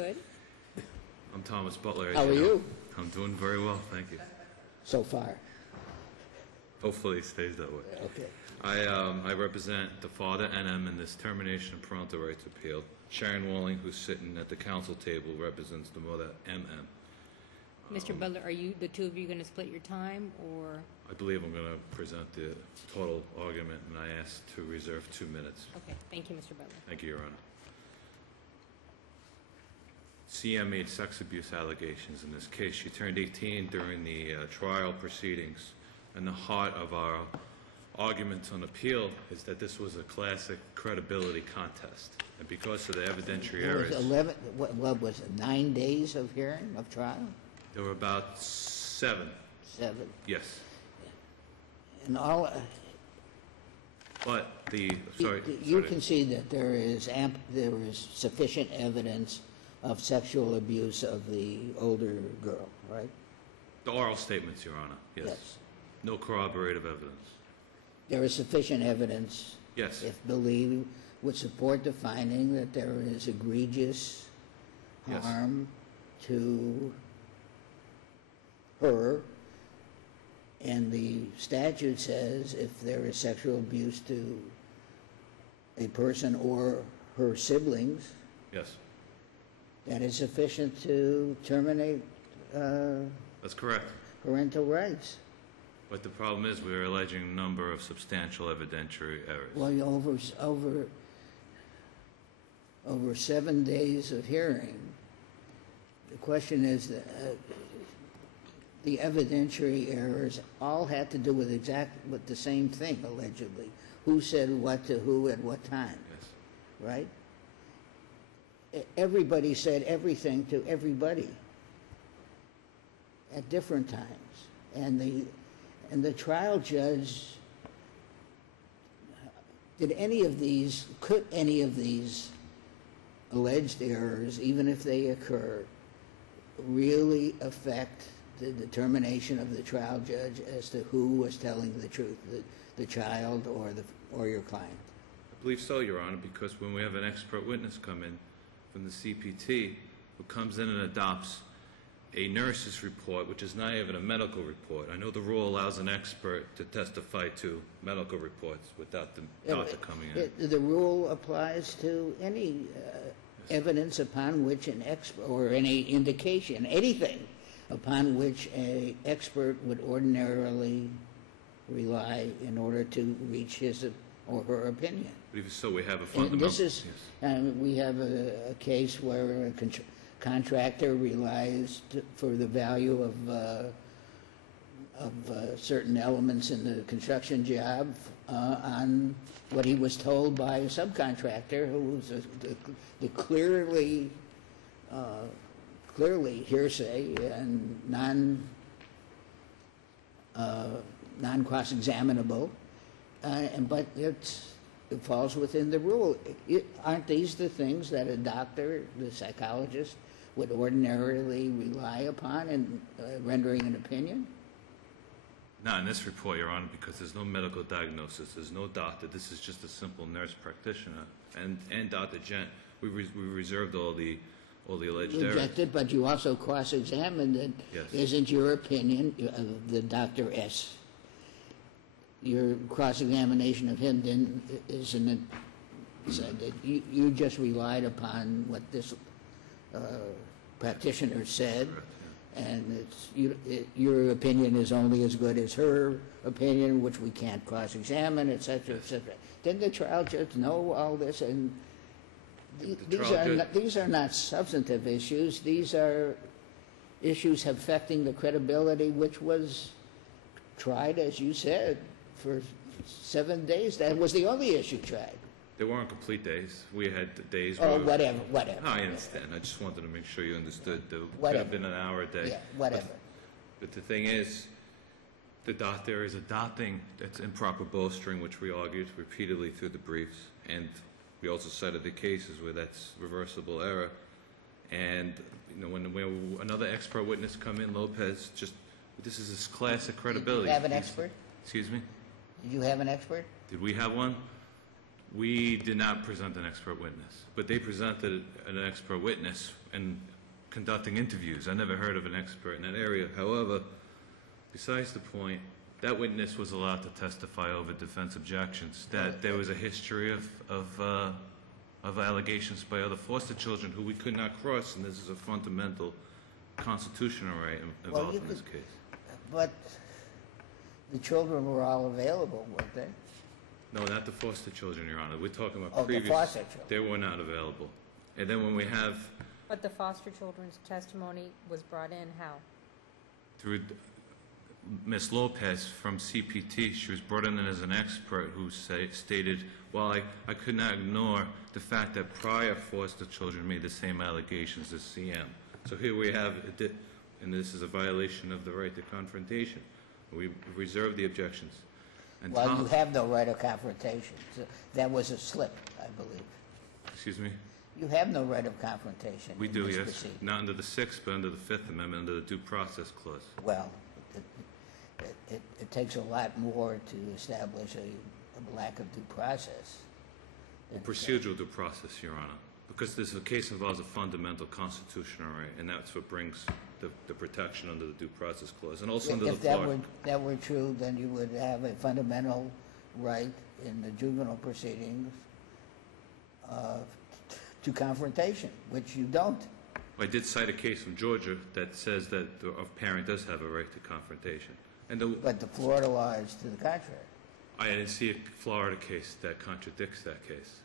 Good. I'm Thomas Butler. How are you? I'm doing very well, thank you. So far. Hopefully it stays that way. Okay. I represent the father, NM, in this termination of parental rights appeal. Sharon Wolling, who's sitting at the council table, represents the mother, MM. Mr. Butler, are you, the two of you, going to split your time, or? I believe I'm going to present the total argument, and I ask to reserve 2 minutes. Okay, thank you, Mr. Butler. Thank you, Your Honor. CM made sex abuse allegations in this case. She turned 18 during the trial proceedings, and the heart of our arguments on appeal is that this was a classic credibility contest. And because of the evidentiary errors... What was it, 9 days of hearing, of trial? There were about 7. 7. Yes. And all... But the... Sorry. You can see that there is sufficient evidence of sexual abuse of the older girl, right? The oral statements, Your Honor. Yes. Yes. No corroborative evidence. There is sufficient evidence, Yes. if believed, would support the finding that there is egregious Yes. harm to her, and the statute says if there is sexual abuse to a person or her siblings, Yes. that is sufficient to terminate That's correct. parental rights. But the problem is we're alleging a number of substantial evidentiary errors. Well, over 7 days of hearing, the question is that the evidentiary errors all had to do with with the same thing, allegedly. Who said what to who at what time, Yes. right? Everybody said everything to everybody at different times. And the trial judge, could any of these alleged errors, even if they occur, really affect the determination of the trial judge as to who was telling the truth, the child or your client? I believe so, Your Honor, because when we have an expert witness come in from the CPT who comes in and adopts a nurse's report, which is not even a medical report. I know the rule allows an expert to testify to medical reports without the doctor coming in. The rule applies to any evidence upon which an expert, or any indication, anything upon which an expert would ordinarily rely in order to reach his or her opinion. But even so, we have a fundamental... And this is, we have a case where a contractor relies for the value of certain elements in the construction job on what he was told by a subcontractor who was the clearly hearsay and non-cross-examinable, but it falls within the rule. Aren't these the things that a doctor, the psychologist, would ordinarily rely upon in rendering an opinion? Not in this report, Your Honor, because there's no medical diagnosis. There's no doctor. This is just a simple nurse practitioner. And Dr. Gent, we reserved all the alleged errors. Rejected, but you also cross-examined it. Yes. Isn't your opinion, the Dr. S., your cross-examination of him isn't it said that you just relied upon what this practitioner said, and your opinion is only as good as her opinion, which we can't cross-examine, etc., etc. Didn't the trial judge know all this? And these are not substantive issues. These are issues affecting the credibility, which was tried, as you said, for 7 days. That was the only issue tried. They weren't complete days. We had the days where... Oh, whatever. No, I understand. I just wanted to make sure you understood. There could have been an hour a day. Yeah, whatever. But the thing is, the doctor is adopting that's improper bolstering, which we argued repeatedly through the briefs, and we also cited the cases where that's reversible error. And when another expert witness come in, Lopez, this is this classic credibility. Did you have an expert? Excuse me? Did you have an expert? Did we have one? We did not present an expert witness, but they presented an expert witness in conducting interviews. I never heard of an expert in that area. However, besides the point, that witness was allowed to testify over defense objections, that there was a history of allegations by other foster children who we could not cross, and this is a fundamental constitutional right involved in this case. But the children were all available, weren't they? No, not the foster children, Your Honor. We're talking about Oh, previous. the foster children. They were not available. And then when we have But the foster children's testimony was brought in how? through Ms. Lopez from CPT, she was brought in as an expert who stated, well, I could not ignore the fact that prior foster children made the same allegations as CM. So here we have, and this is a violation of the right to confrontation. We reserve the objections. And Well, you have no right of confrontation. So that was a slip, I believe. Excuse me? You have no right of confrontation. We in do, this yes. proceeding. Not under the Sixth, but under the Fifth Amendment, under the Due Process Clause. Well, it takes a lot more to establish a lack of due process. Well, procedural due process, Your Honor, because this case involves a fundamental constitutional right, and that's what brings the protection under the Due Process Clause, and also under the If that were true, then you would have a fundamental right in the juvenile proceedings to confrontation, which you don't. I did cite a case from Georgia that says that a parent does have a right to confrontation. But the Florida law is to the contrary. I didn't see a Florida case that contradicts that case.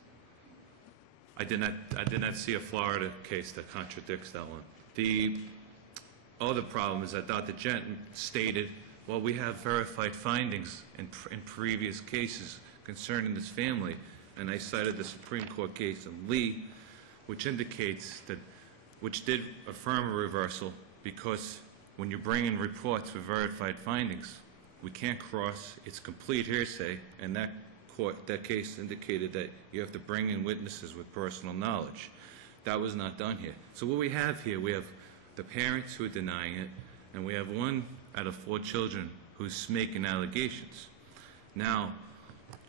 I did not see a Florida case that contradicts that one. The other problem is that Dr. Jensen stated, well, we have verified findings in previous cases concerning this family, and I cited the Supreme Court case of Lee, which indicates that, which did affirm a reversal, because when you bring in reports with verified findings, we can't cross, it's complete hearsay, and that case indicated that you have to bring in witnesses with personal knowledge. That was not done here. So what we have here, we have the parents who are denying it, and we have 1 out of 4 children who's making allegations. Now,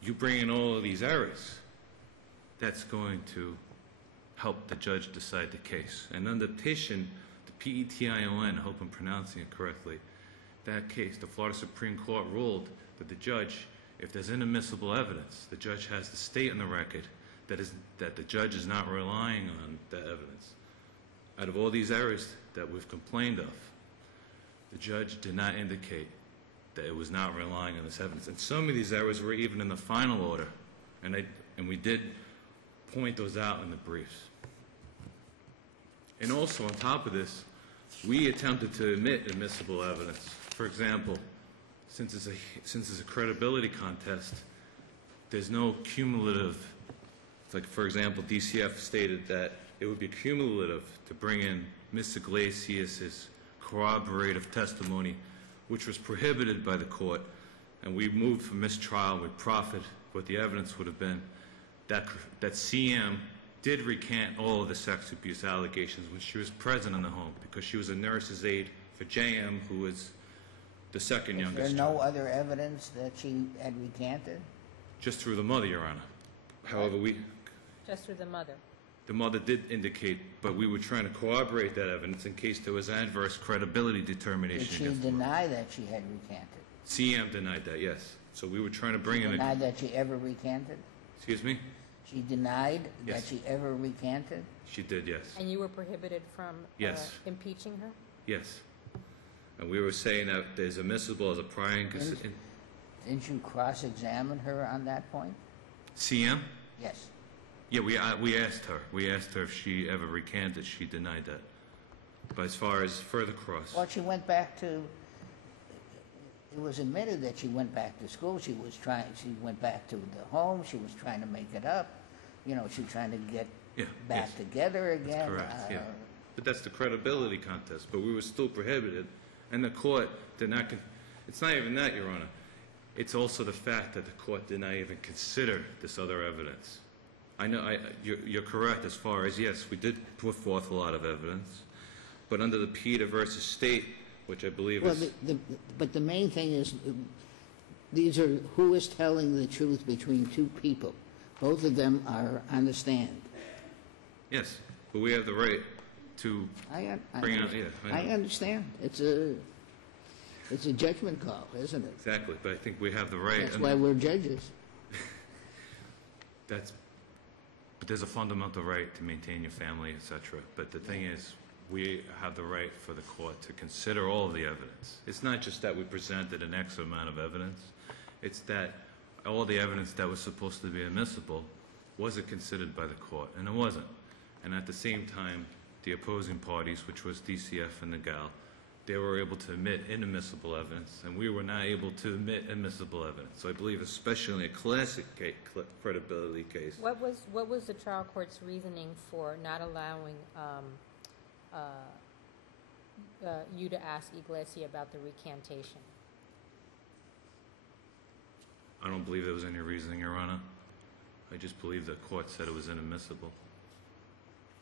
you bring in all of these errors, that's going to help the judge decide the case. And under petition, the PETION, I hope I'm pronouncing it correctly, that case, the Florida Supreme Court ruled that the judge, if there's inadmissible evidence, the judge has to state on the record that the judge is not relying on the evidence. Out of all these errors that we've complained of, the judge did not indicate that it was not relying on this evidence. And some of these errors were even in the final order, and we did point those out in the briefs. And also, on top of this, we attempted to admit admissible evidence. For example, since it's a credibility contest, there's no cumulative, like, for example, DCF stated that it would be cumulative to bring in Mr. Iglesias' corroborative testimony, which was prohibited by the court, and we moved for mistrial with profit. What the evidence would have been that CM did recant all of the sex abuse allegations when she was present in the home, because she was a nurse's aide for JM, who was the second youngest child. Is there no other evidence that she had recanted? Just through the mother, Your Honor. However, Just through the mother. the mother did indicate, but we were trying to corroborate that evidence in case there was adverse credibility determination. Did she against the mother. deny that she had recanted? CM denied that, yes. So we were trying to bring in Denied that she ever recanted? Excuse me? She denied that Yes. she ever recanted? She did, yes. And you were prohibited from Yes. impeaching her? Yes. And we were saying that there's admissible as a prior Didn't you cross-examine her on that point? CM? Yes. Yeah, we asked her. We asked her if she ever recanted. She denied that. But as far as further cross, Well, she went back to, it was admitted that she went back to school. She went back to the home. She was trying to make it up. You know, she was trying to get yeah, back yes, together again. that's correct. Yeah, but that's the credibility contest. But we were still prohibited, and the court did not. It's not even that, Your Honor. It's also the fact that the court did not even consider this other evidence. I know you're correct as far as, yes, we did put forth a lot of evidence, but under the Peter versus State, which I believe is... But the main thing is, these are who is telling the truth between two people Both of them are on the stand. Yes, but we have the right to bring out, yeah. I understand. It's a judgment call, isn't it? Exactly, but I think we have the right. That's why we're judges. But there's a fundamental right to maintain your family, etc. But the thing is, we have the right for the court to consider all of the evidence. It's not just that we presented an X amount of evidence. It's that all the evidence that was supposed to be admissible wasn't considered by the court, and it wasn't. And at the same time, the opposing parties, which was DCF and the GALP, they were able to admit inadmissible evidence, and we were not able to admit admissible evidence. So I believe, especially in a classic credibility case. What was the trial court's reasoning for not allowing you to ask Iglesia about the recantation? I don't believe there was any reasoning, Your Honor. I just believe the court said it was inadmissible.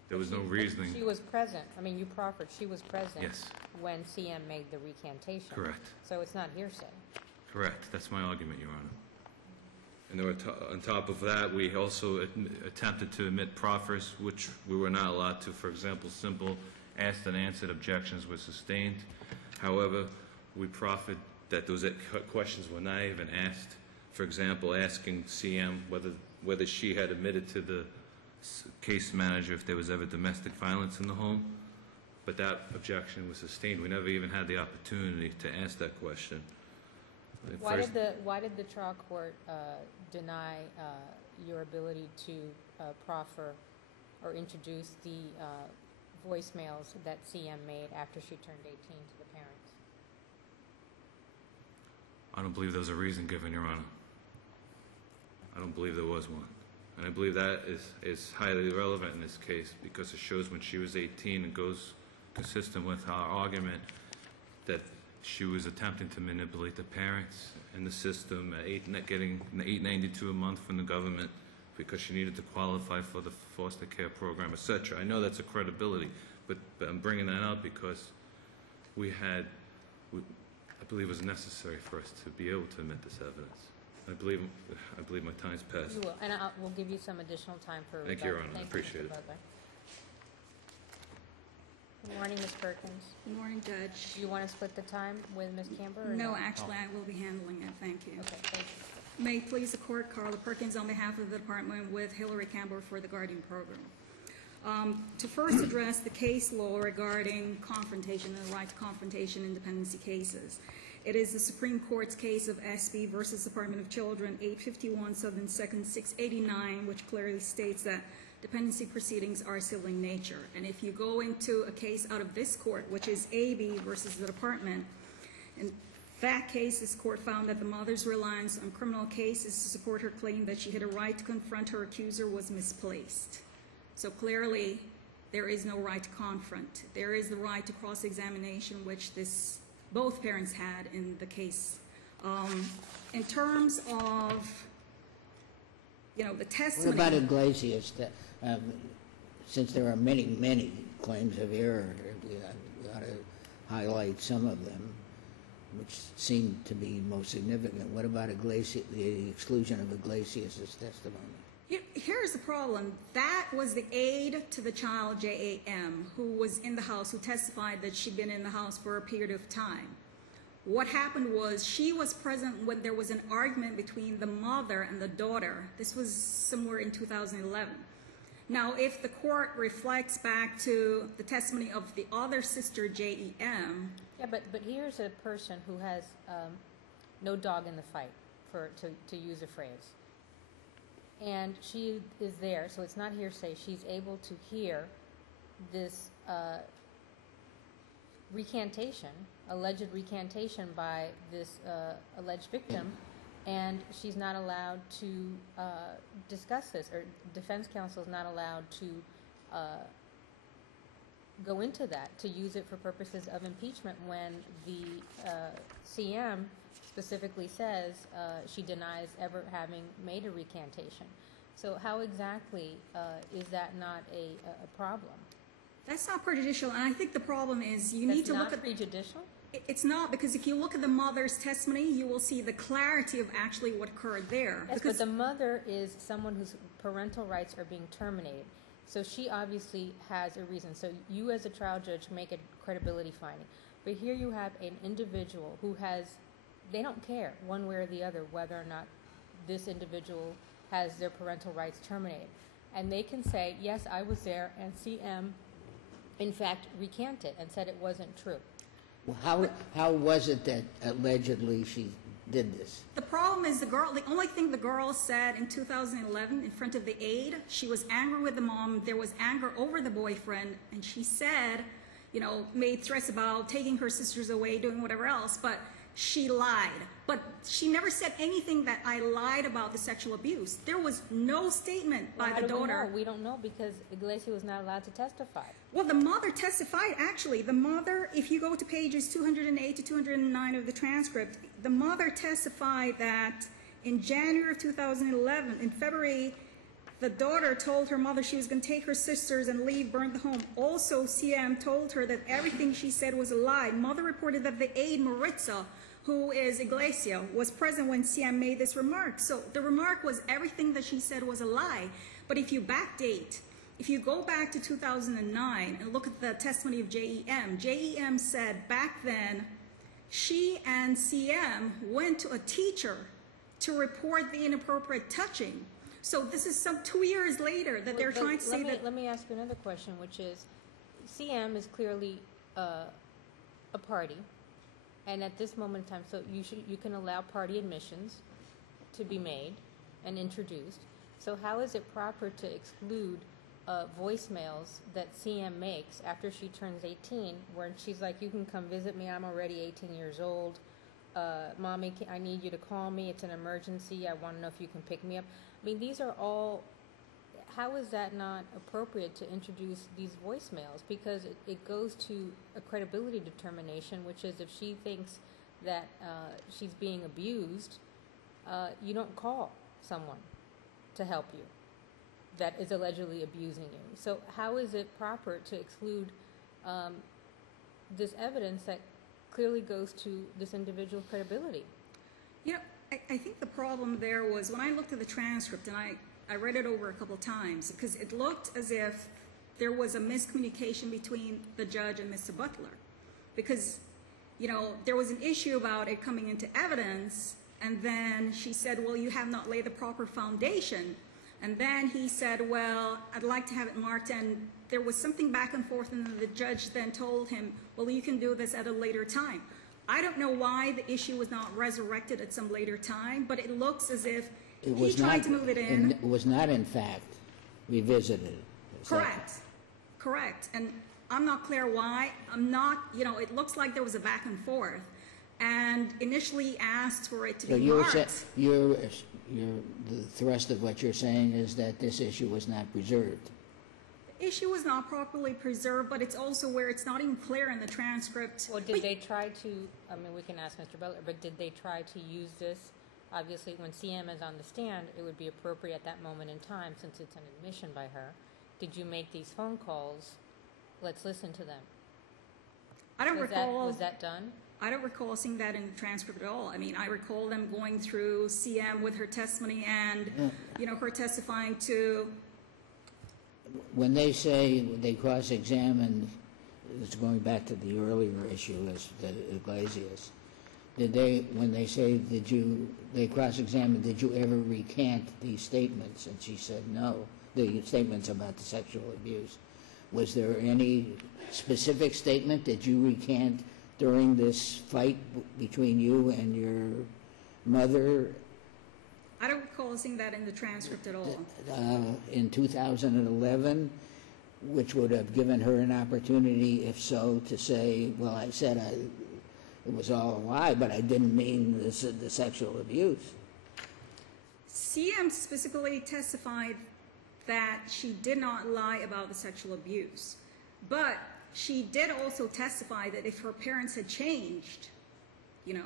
There was no reasoning. She was present. I mean, you proffered. She was present. Yes. When CM made the recantation. Correct. So it's not hearsay. Correct. That's my argument, Your Honor. And there were on top of that, we also attempted to admit proffers, which we were not allowed to. For example, simple asked and answered objections were sustained. However, we proffered that those questions were not even asked. For example, asking CM whether she had admitted to the case manager if there was ever domestic violence in the home, but that objection was sustained. We never even had the opportunity to ask that question. Why did the trial court deny your ability to proffer or introduce the voicemails that CM made after she turned 18 to the parents? I don't believe there was a reason given, Your Honor. I don't believe there was one. And I believe that is highly relevant in this case because it shows when she was 18 and goes consistent with our argument that she was attempting to manipulate the parents and the system at getting $8.92 a month from the government because she needed to qualify for the foster care program, etc. I know that's a credibility, but I'm bringing that up because I believe it was necessary for us to be able to admit this evidence. I believe my time's passed. You will, and we'll give you some additional time for Thank you, Your Honor. I appreciate it. Butler. Good morning, Ms. Perkins. Good morning, Judge. Do you want to split the time with Ms. Kambour? Or No, actually, I will be handling it. Thank you. Okay, thank you. May it please the Court, Karla Perkins on behalf of the Department with Hillary Kambour for the Guardian Program. To first address the case law regarding confrontation and the right to confrontation in dependency cases. It is the Supreme Court's case of SB versus Department of Children, 851 Southern 2nd 689, which clearly states that dependency proceedings are civil in nature. And if you go into a case out of this court, which is AB versus the Department, in that case, this court found that the mother's reliance on criminal cases to support her claim that she had a right to confront her accuser was misplaced. So clearly, there is no right to confront. There is the right to cross-examination, which both parents had in the case. In terms of, the testimony. What about Iglesias? Since there are many, many claims of error, we ought to highlight some of them, which seem to be most significant. What about Iglesias, the exclusion of Iglesias' testimony? Here's the problem. That was the aide to the child, JAM, who was in the house, who testified that she'd been in the house for a period of time. What happened was she was present when there was an argument between the mother and the daughter. This was somewhere in 2011. Now, if the court reflects back to the testimony of the other sister, JEM. Yeah, but here's a person who has no dog in the fight, to use a phrase. And she is there, so it's not hearsay. She's able to hear this alleged recantation by this alleged victim, and she's not allowed to discuss this, or defense counsel is not allowed to go into that, to use it for purposes of impeachment when the CM specifically says she denies ever having made a recantation. So how exactly is that not a problem? That's not prejudicial, and I think the problem is you need to look at... That's not prejudicial? It's not, because if you look at the mother's testimony, you will see the clarity of actually what occurred there. Yes, because but the mother is someone whose parental rights are being terminated. So she obviously has a reason. So you as a trial judge make a credibility finding. But here you have an individual who has, they don't care one way or the other whether or not this individual has their parental rights terminated. And they can say, yes, I was there, and CM, in fact, recanted and said it wasn't true. Well, how was it that allegedly she did this? the problem is the only thing the girl said in 2011 in front of the aide, she was angry with the mom, there was anger over the boyfriend, and she said, you know, made threats about taking her sisters away, doing whatever else, but she lied. But she never said anything that I lied about the sexual abuse. There was no statement by the daughter. We don't know because Iglesia was not allowed to testify. Well, the mother testified, actually. The mother, if you go to pages 208 to 209 of the transcript, the mother testified that in January of 2011, in February, the daughter told her mother she was going to take her sisters and leave, burn the home. Also, CM told her that everything she said was a lie. Mother reported that the aide, Maritza, who is Iglesia, was present when CM made this remark. So the remark was everything that she said was a lie. But if you backdate, if you go back to 2009 and look at the testimony of JEM said back then she and CM went to a teacher to report the inappropriate touching. So this is some 2 years later that they're trying to say that. Let me ask you another question, which is, CM is clearly a party, and at this moment in time, so you can allow party admissions to be made and introduced. So how is it proper to exclude voicemails that CM makes after she turns 18, where she's like, you can come visit me, I'm already 18 years old. Mommy, I need you to call me, it's an emergency, I want to know if you can pick me up. I mean, these are all, how is that not appropriate to introduce these voicemails? Because it goes to a credibility determination, which is if she thinks that she's being abused, you don't call someone to help you that is allegedly abusing you. So how is it proper to exclude this evidence that clearly goes to this individual's credibility? You know, I think the problem there was when I looked at the transcript, and I read it over a couple times, because it looked as if there was a miscommunication between the judge and Mr. Butler. Because, you know, there was an issue about it coming into evidence, and then she said, well, you have not laid the proper foundation. And then he said, well, I'd like to have it marked, and there was something back and forth, and the judge then told him, well, you can do this at a later time. I don't know why the issue was not resurrected at some later time, but it looks as if he tried to move it in. It was not, in fact, revisited. Correct. And I'm not clear why. I'm not, you know, it looks like there was a back and forth, and initially asked for it to be marked. The thrust of what you're saying is that this issue was not preserved. The issue was not properly preserved, but it's also where it's not even clear in the transcript. Well, did they try to, I mean, we can ask Mr. Butler, but did they try to use this? Obviously, when CM is on the stand, it would be appropriate at that moment in time, since it's an admission by her. Did you make these phone calls? Let's listen to them. I don't recall. Was that done? I don't recall seeing that in the transcript at all. I mean, I recall them going through CM with her testimony and, you know, her testifying to. When they say they cross-examined, it's going back to the earlier issue as the Iglesias, when they say, they cross-examined, did you ever recant these statements? And she said no, the statements about the sexual abuse. Was there any specific statement that you recant during this fight between you and your mother? I don't recall seeing that in the transcript at all. In 2011, which would have given her an opportunity, if so, to say, well, I said it was all a lie, but I didn't mean the sexual abuse. CM specifically testified that she did not lie about the sexual abuse, but she did also testify that if her parents had changed, you know,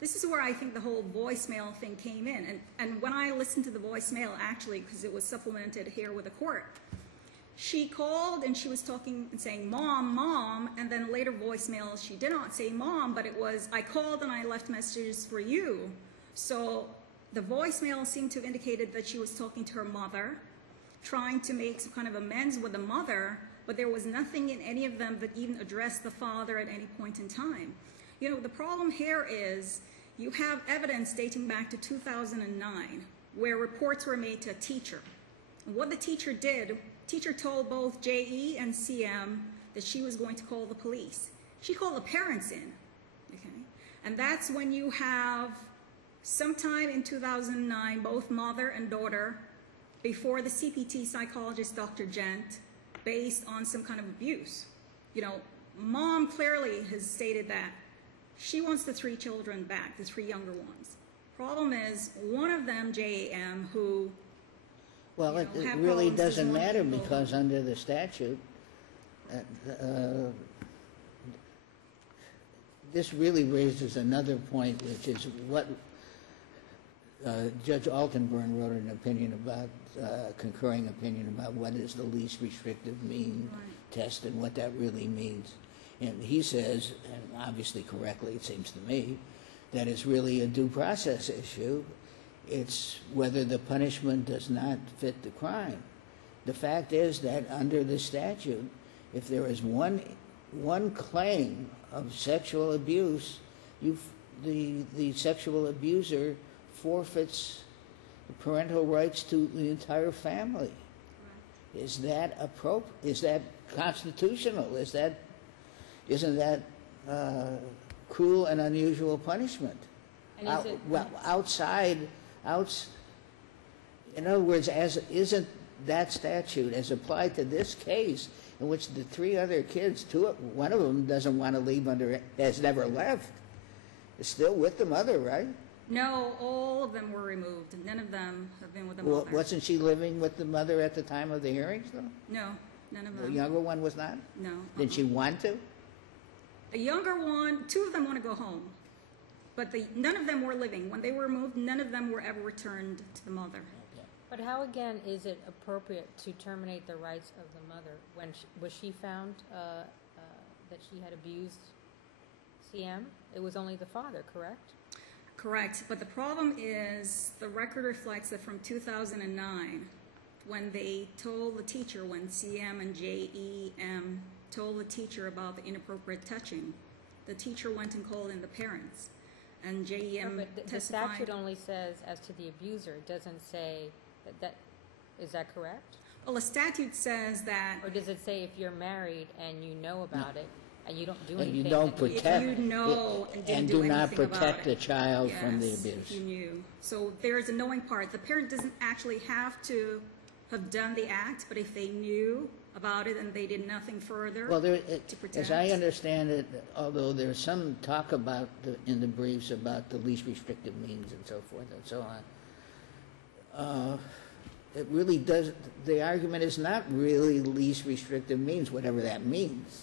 this is where I think the whole voicemail thing came in. And when I listened to the voicemail, actually, because it was supplemented here with the court, She called and she was talking and saying, "Mom, Mom," and then later voicemail, she did not say Mom, but it was, "I called and I left messages for you." So the voicemail seemed to have indicated that she was talking to her mother, trying to make some kind of amends with the mother, but there was nothing in any of them that even addressed the father at any point in time. You know, the problem here is you have evidence dating back to 2009 where reports were made to a teacher. And what the teacher did, teacher told both JE and CM that she was going to call the police. She called the parents in, okay? And that's when you have, sometime in 2009, both mother and daughter, before the CPT psychologist, Dr. Gent, based on some kind of abuse. You know, Mom clearly has stated that she wants the 3 children back, the 3 younger ones. Problem is, one of them, JAM, who Well, you know, it have really problems, doesn't there's matter more people. because under the statute, this really raises another point, which is what Judge Altenburn wrote an opinion about, concurring opinion about what is the least restrictive mean test and what that really means. And he says, and obviously correctly it seems to me, that it's really a due process issue. It's whether the punishment does not fit the crime. The fact is that under the statute, if there is one claim of sexual abuse, the sexual abuser forfeits the parental rights to the entire family. Right. Is that appropriate? Is that constitutional? Isn't that cruel and unusual punishment? And is it, in other words, isn't that statute as applied to this case, in which the 3 other kids, one of them doesn't want to leave has never left, is still with the mother, right? No, all of them were removed. None of them have been with the mother. Well, wasn't she living with the mother at the time of the hearings, though? No, none of The them. younger one was not? No. Did she want to? The younger one, 2 of them want to go home, but none of them were living. When they were removed, none of them were ever returned to the mother. but how again is it appropriate to terminate the rights of the mother when was she found that she had abused CM? It was only the father, correct? Correct, but the problem is the record reflects that from 2009, when they told the teacher, when CM and JEM told the teacher about the inappropriate touching, the teacher went and called in the parents, and JEM But the testified. statute only says as to the abuser. It doesn't say that. Is that correct? Well, the statute says that Or does it say if you're married and you know about it and you don't do And anything? you don't then protect, if you know and didn't and do do not anything about protect it. the child from the Yes, abuse. if you knew. So there's a knowing part. The parent doesn't actually have to have done the act, but if they knew about it and they did nothing further Well, to as protect. I understand it, although there's some talk about in the briefs about the least restrictive means and so forth and so on, it really does. The argument is not really least restrictive means, whatever that means.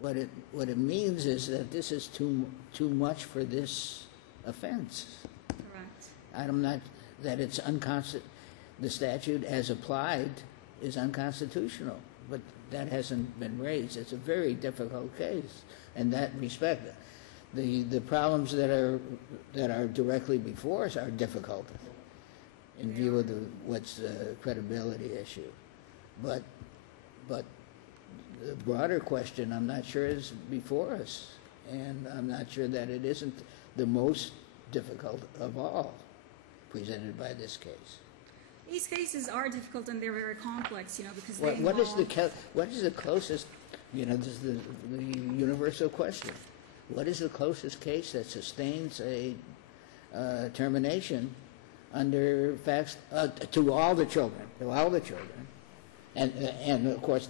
What it means is that this is too much for this offense. Correct. I'm not that it's the statute as applied is unconstitutional, but that hasn't been raised. It's a very difficult case in that respect. The problems that are directly before us are difficult in view of what's the credibility issue, but the broader question I'm not sure is before us, and I'm not sure that it isn't the most difficult of all presented by this case. These cases are difficult and they're very complex, because they What is involve... the closest, this is the universal question. What is the closest case that sustains a termination under facts to all the children, and of course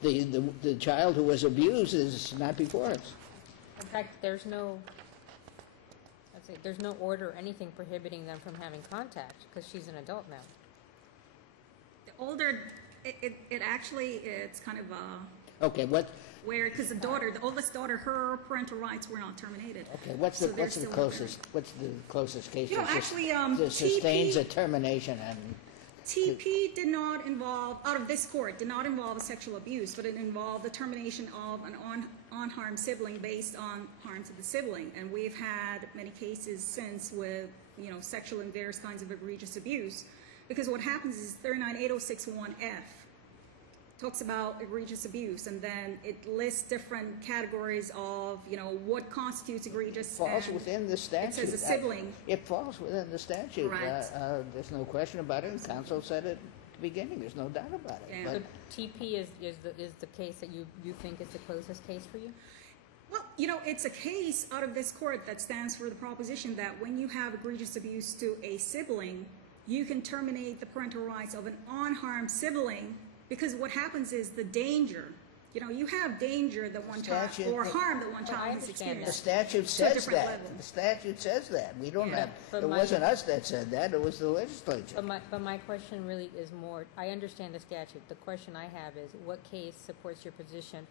the child who was abused is not before us. In fact, there's no order or anything prohibiting them from having contact because she's an adult now. The older, it's kind of Okay, weird because the oldest daughter, her parental rights were not terminated. Okay, what's the they're still closest case actually, that sustains TP a termination TP did not involve, out of this court, did not involve a sexual abuse, but it involved the termination of an unharmed sibling based on harm to the sibling. And we've had many cases since with, sexual and various kinds of egregious abuse. Because what happens is 398061F talks about egregious abuse, and then it lists different categories of, what constitutes egregious. Falls within the statute. It says a sibling. It falls within the statute. Right. There's no question about it, and counsel said it at the beginning. There's no doubt about it. Yeah. But So TP is the case that you think is the closest case for you? Well, it's a case out of this court that stands for the proposition that when you have egregious abuse to a sibling, you can terminate the parental rights of an unharmed sibling, because what happens is the danger. You have danger that one child, or harm that one child has experienced. the statute To a says different that. level. The statute says that. We don't Yeah. have. But It my- wasn't us that said that. It was the legislature. But my question really is more, I understand the statute. The question I have is, what case supports your position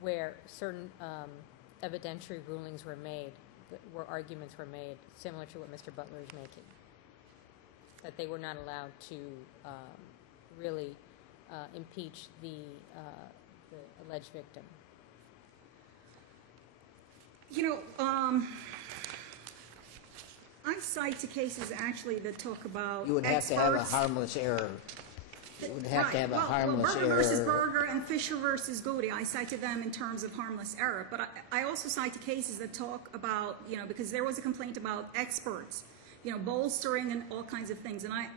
where certain evidentiary rulings were made, where arguments were made, similar to what Mr. Butler is making? That they were not allowed to really impeach the alleged victim. I cite to cases actually that talk about You would have to have a experts. harmless error. You would have to have a Right. harmless Berger versus error. Berger and Fisher versus Goody, I cited them in terms of harmless error. But I also cite cases that talk about, because there was a complaint about experts, bolstering and all kinds of things. And I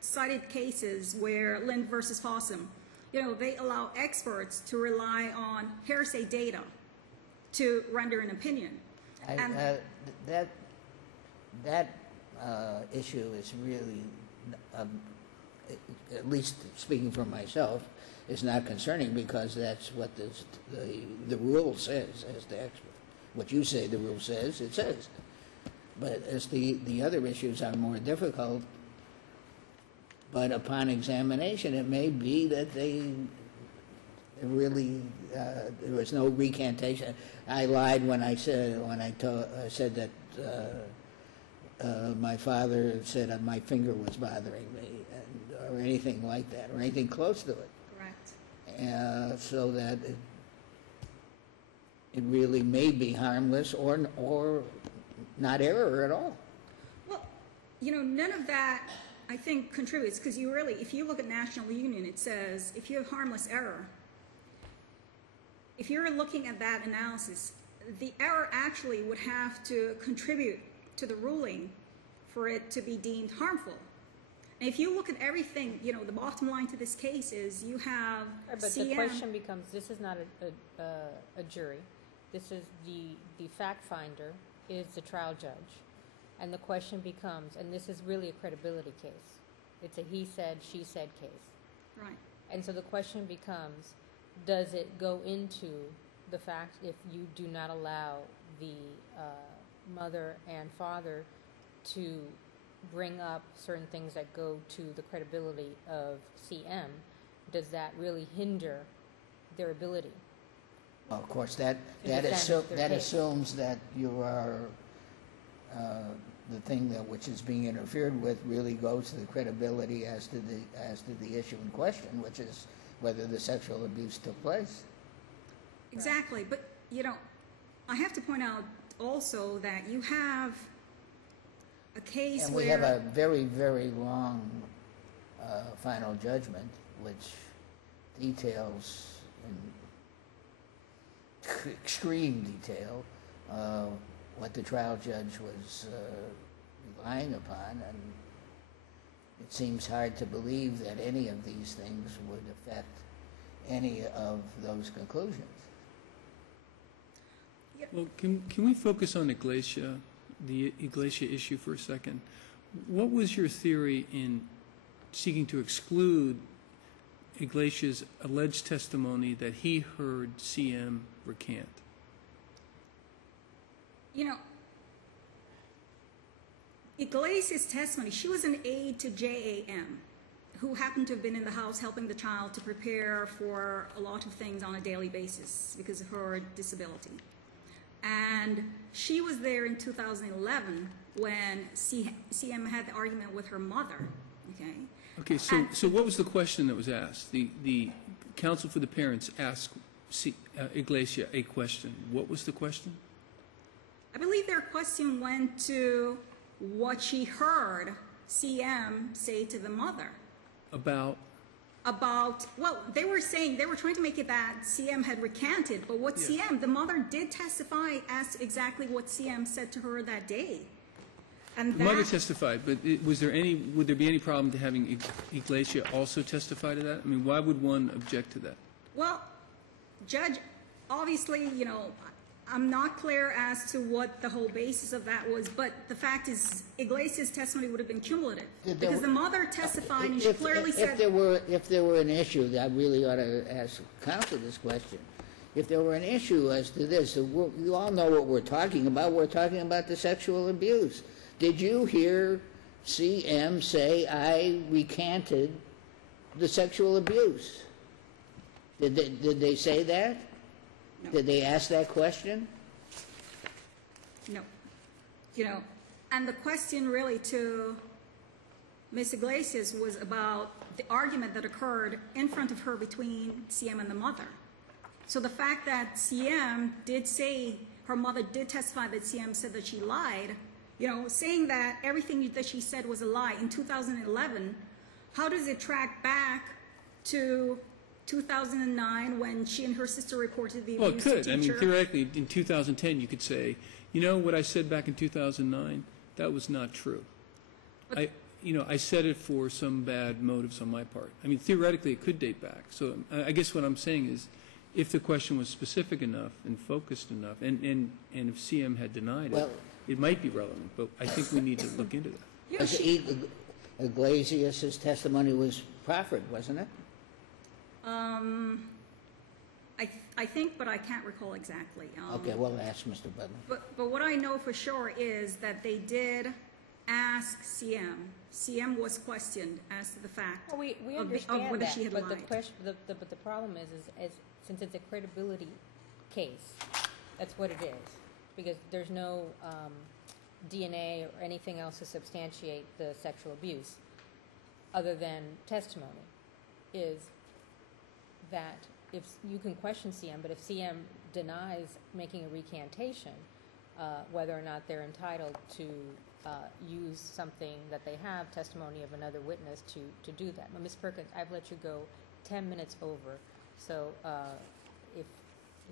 cited cases where Lind versus Fossum, they allow experts to rely on hearsay data to render an opinion. That issue is really, at least speaking for myself, is not concerning, because that's what the rule says as the expert. What you say the rule says, it says. But as the other issues are more difficult, but upon examination, it may be that they really there was no recantation. I lied when I said said that my father said that my finger was bothering me, or anything like that, or anything close to it. Correct. So that it really may be harmless or not error at all. Well, none of that, I think, contributes, because if you look at National Union, it says if you have harmless error, if you're looking at that analysis, the error actually would have to contribute to the ruling for it to be deemed harmful. And if you look at everything, the bottom line to this case is you have But CM. the question becomes, this is not a jury. This is the fact finder is the trial judge. And the question becomes, and this is really a credibility case. It's a he said, she said case. Right. And so the question becomes, does it go into the fact if you do not allow the mother and father to bring up certain things that go to the credibility of CM, does that really hinder their ability? Well, of course, that defend their case. assumes that you are the thing which is being interfered with really goes to the credibility as to the issue in question, which is whether the sexual abuse took place. Exactly. But, I have to point out also that you have a case And where... we have a very, very long final judgment, which details in extreme detail what the trial judge was relying upon, and it seems hard to believe that any of these things would affect any of those conclusions. Well, can we focus on Iglesia, the Iglesia issue for a second? What was your theory in seeking to exclude Iglesia's alleged testimony that he heard CM recant? Iglesia's testimony, she was an aide to JAM, who happened to have been in the house helping the child to prepare for a lot of things on a daily basis because of her disability. And she was there in 2011 when CM had the argument with her mother, okay? Okay, so what was the question that was asked? The counsel for the parents asked Iglesia a question. What was the question? I believe their question went to what she heard CM say to the mother. About, well, they were trying to make it that CM had recanted, but what Yeah. the mother did testify as to exactly what CM said to her that day. And the mother testified, but would there be any problem to having Iglesia also testify to that? I mean, why would one object to that? Well, Judge, obviously, I'm not clear as to what the whole basis of that was, but the fact is Iglesias' testimony would have been cumulative. Because the mother testified and she clearly said... If there were an issue, I really ought to ask counsel this question. If there were an issue as to this, you all know what we're talking about. We're talking about the sexual abuse. Did you hear CM say, I recanted the sexual abuse? Did they say that? No. Did they ask that question? No. And the question really to Ms. Iglesias was about the argument that occurred in front of her between CM and the mother. So the fact that CM did say, her mother did testify that CM said that she lied, saying that everything that she said was a lie in 2011, how does it track back to 2009 when she and her sister reported the abuse to teacher? Well, it could. I mean, theoretically, in 2010, you could say, what I said back in 2009, that was not true. But I said it for some bad motives on my part. I mean, theoretically, it could date back. So I guess what I'm saying is, if the question was specific enough and focused enough, and if CM had denied it, it might be relevant. But I think we need to look into that. Iglesias' testimony was proffered, wasn't it? I think, but I can't recall exactly. Okay, well, ask Mr. Butler. But what I know for sure is that they did ask CM. CM was questioned as to the fact Well, we of understand whether that, she had but lied. but the problem is since it's a credibility case, that's what it is, because there's no DNA or anything else to substantiate the sexual abuse, other than testimony, is that if you can question CM, but if CM denies making a recantation, whether or not they're entitled to use something that they have, testimony of another witness, to do that. Ms. Perkins, I've let you go 10 minutes over, so if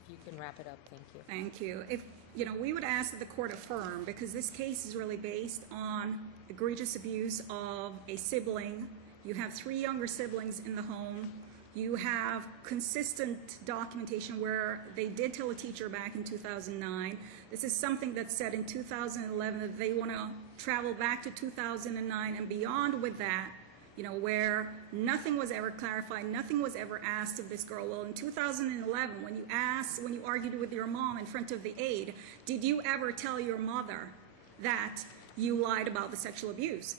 you can wrap it up, thank you. Thank you. If we would ask that the court affirm, because this case is really based on egregious abuse of a sibling. You have 3 younger siblings in the home. You have consistent documentation where they did tell a teacher back in 2009. This is something that's said in 2011 that they want to travel back to 2009 and beyond with that, where nothing was ever clarified, nothing was ever asked of this girl. Well, in 2011, when you argued with your mom in front of the aide, did you ever tell your mother that you lied about the sexual abuse?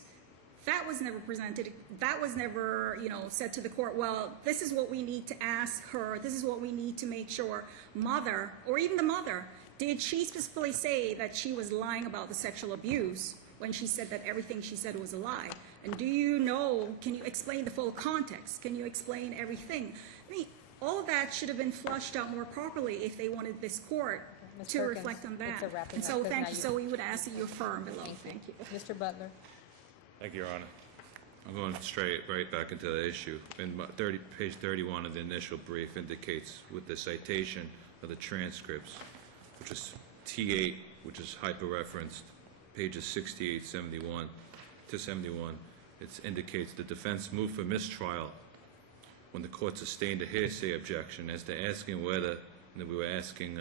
That was never presented. That was never, said to the court, well, this is what we need to ask her. This is what we need to make sure. Mother, or even the mother, did she specifically say that she was lying about the sexual abuse when she said that everything she said was a lie? And can you explain the full context? Can you explain everything? I mean, all of that should have been flushed out more properly if they wanted this court to Perkins, reflect on that. it's a wrapping And up, so 'cause thank now you. you- So we would ask that you affirm below. Thank you. Mr. Butler. Thank you, Your Honor. I'm going right back into the issue. Page 31 of the initial brief indicates with the citation of the transcripts, which is T8, which is hyper-referenced, pages 68, 71 to 71, it indicates the defense moved for mistrial when the court sustained a hearsay objection as to asking whether, and we were asking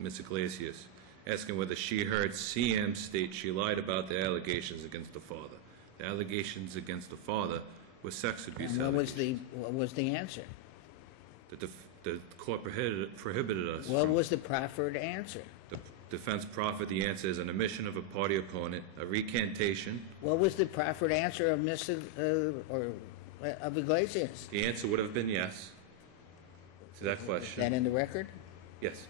Ms. Iglesias, asking whether she heard CM state she lied about the allegations against the father. The allegations against the father were sex abuse And allegations. what was the answer? The court prohibited us. What was the proffered answer? The defense proffered the answer as an admission of a party opponent, a recantation. What was the proffered answer of of Iglesias? The answer would have been yes to that Is question. that in the record? Yes.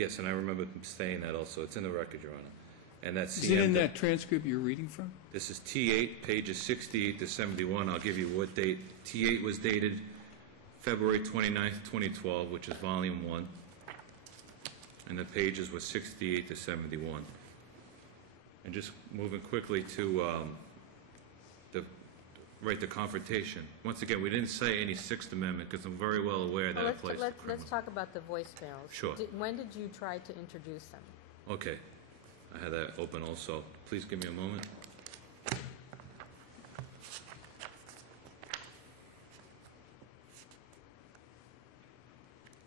Yes, and I remember saying that also. It's in the record, Your Honor. And that's Is it in that transcript you're reading from? This is T8, pages 68 to 71. I'll give you what date. T8 was dated February 29th, 2012, which is volume 1. And the pages were 68 to 71. And just moving quickly to the confrontation. Once again, we didn't say any Sixth Amendment because I'm very well aware that it plays. Let's talk about the voicemails. Sure. When did you try to introduce them? Okay. I had that open also. Please give me a moment.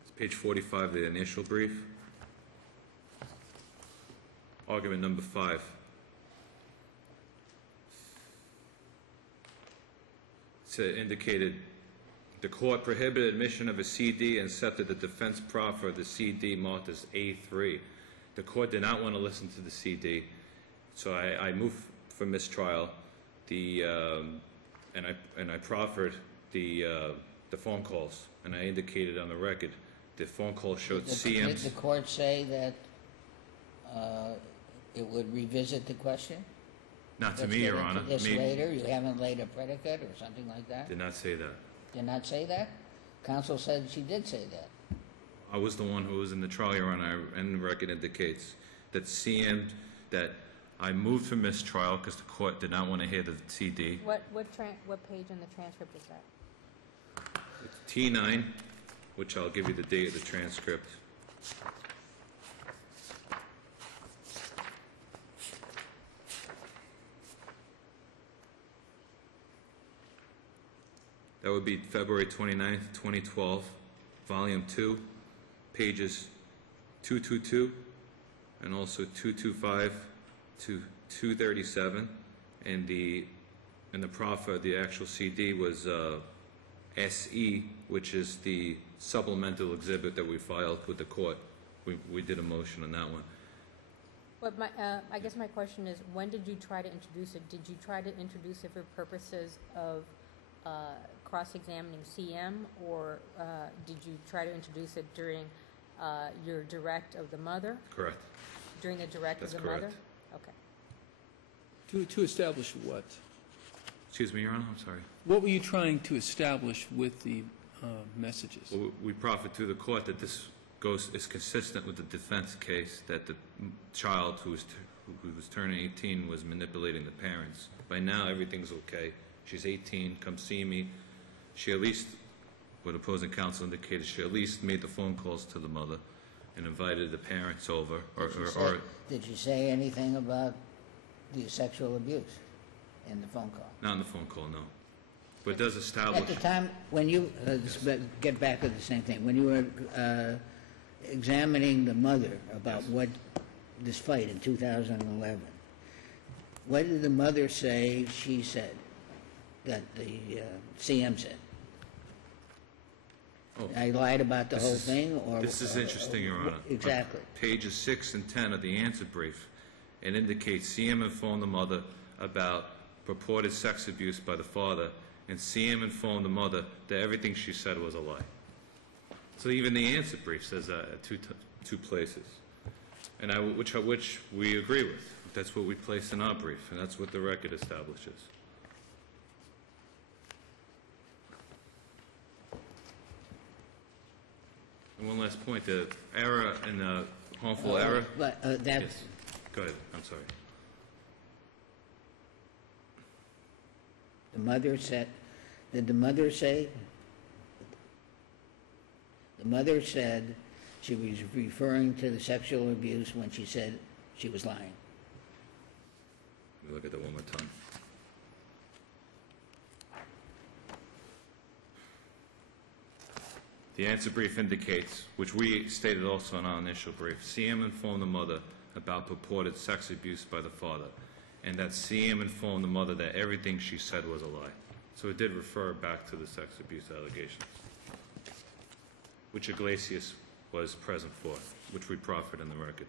It's page 45 of the initial brief. Argument number 5. It indicated the court prohibited admission of a CD and accepted the defense proffer of the CD marked as A3. The court did not want to listen to the CD, so I moved for mistrial. And I proffered the phone calls, and I indicated on the record the phone call showed CM's. Did the court say that it would revisit the question? Not to me, Your Honor. This later, you haven't laid a predicate or something like that? Did not say that. Did not say that? Counsel said she did say that. I was the one who was in the trial, Your Honor, and the record indicates that that I moved for mistrial because the court did not want to hear the CD. What page in the transcript is that? It's T9, which I'll give you the date of the transcript. That would be February 29th, 2012, Volume 2, pages 222 and also 225 to 237. And the proffer, the actual CD was SE, which is the supplemental exhibit that we filed with the court. We did a motion on that one. But I guess my question is, when did you try to introduce it? Did you try to introduce it for purposes of cross-examining CM, or did you try to introduce it during your direct of the mother? Correct. During the direct That's of the correct. mother? Okay. To establish what? Excuse me, Your Honor, I'm sorry. What were you trying to establish with the messages? Well, we proffered to the court that this is consistent with the defense case, that the child who was turning 18 was manipulating the parents. By now, everything's okay. She's 18, come see me. She at least, what opposing counsel indicated, she at least made the phone calls to the mother and invited the parents over. Did you say anything about the sexual abuse in the phone call? Not in the phone call, no. But it does establish. At the time, when you, get back to the same thing, when you were examining the mother about what this fight in 2011, what did the mother say she said that the CM said? Oh, I lied about the whole thing, or this is interesting, Your Honor. Exactly. Pages 6 and 10 of the answer brief, it indicates CM informed the mother about purported sex abuse by the father, and CM informed the mother that everything she said was a lie. So even the answer brief says that at two places, and which we agree with. That's what we place in our brief, and that's what the record establishes. And one last point, the error in the harmful error. But that's... Yes. Go ahead, I'm sorry. The mother said, did the mother say? The mother said she was referring to the sexual abuse when she said she was lying. Let me look at that one more time. The answer brief indicates, which we stated also in our initial brief, CM informed the mother about purported sex abuse by the father, and that CM informed the mother that everything she said was a lie. So it did refer back to the sex abuse allegations, which Iglesias was present for, which we proffered in the record.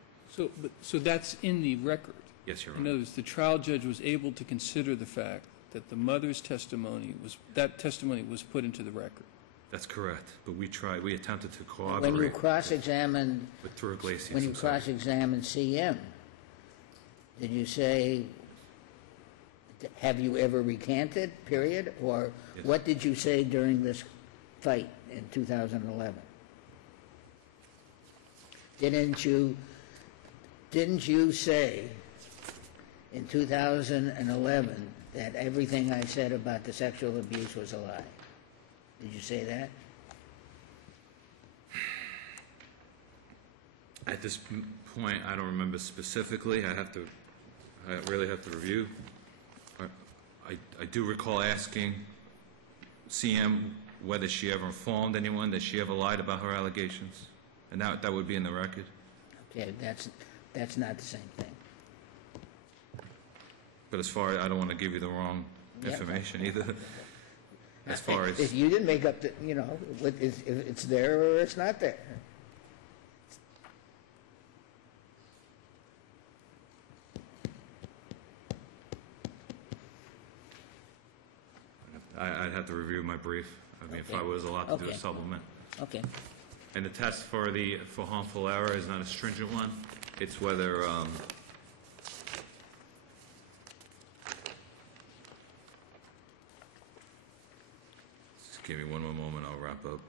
So that's in the record? Yes, Your In Honor. other words, the trial judge was able to consider the fact that the mother's testimony was, that testimony was put into the record? That's correct, but we attempted to When you cooperate cross-examined, with through Iglesias. when you I'm sorry. cross-examined CM, did you say, have you ever recanted, period? Or Yes. what did you say during this fight in 2011? Didn't you say in 2011 that everything I said about the sexual abuse was a lie? Did you say that? At this point, I don't remember specifically. I really have to review. I do recall asking CM whether she ever informed anyone that she ever lied about her allegations, and that would be in the record. Okay, that's not the same thing. But as far as, I don't want to give you the wrong Yeah. information either. As far as, If you didn't make up the, if it's there or it's not there. I'd have to review my brief. I mean, if I Okay. was allowed to do a Okay. supplement. Okay. And the test for harmful error is not a stringent one. It's whether, just give me one more moment, I'll wrap up.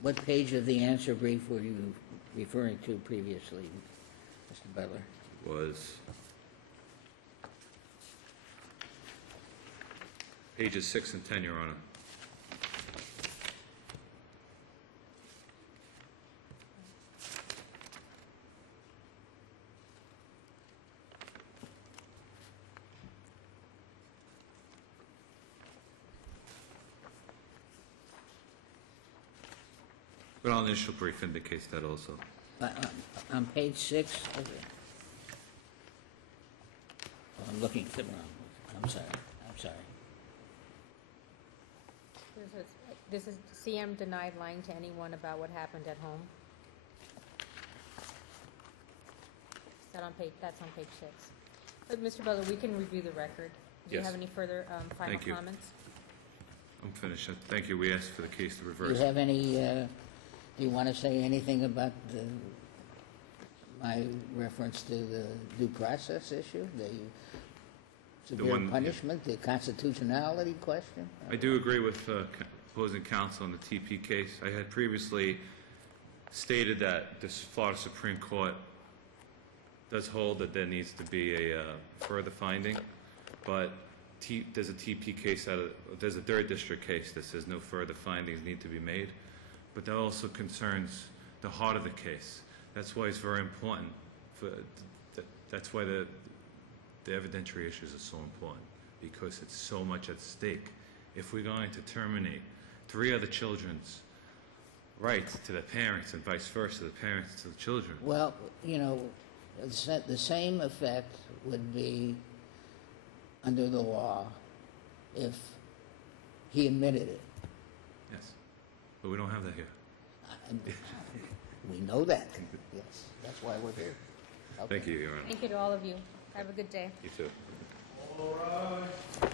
What page of the answer brief were you referring to previously, Mr. Butler? Was pages 6 and 10, Your Honor. But our initial brief indicates that also. On page 6? Okay. Oh, I'm looking at the wrong. I'm sorry. This is CM denied lying to anyone about what happened at home. That's on page 6. But Mr. Butler, we can review the record. Do you Yes. have any further final Thank you. comments? I'm finished. Thank you. We asked for the case to Do reverse. you have any, do you want to say anything about my reference to the due process issue, the severe one- punishment, the constitutionality question? I do agree with opposing counsel on the TP case. I had previously stated that this Florida Supreme Court does hold that there needs to be a further finding, but there's a TP case there's a third district case that says no further findings need to be made, but that also concerns the heart of the case. That's why it's very important. That's why the evidentiary issues are so important, because it's so much at stake. If we're going to terminate 3 other children's rights to their parents and vice versa, the parents to the children. Well, the same effect would be under the law if he admitted it. Yes, but we don't have that here. We know that, yes. That's why we're here. Okay. Thank you, Your Honor. Thank you to all of you. Have a good day. You too. All right.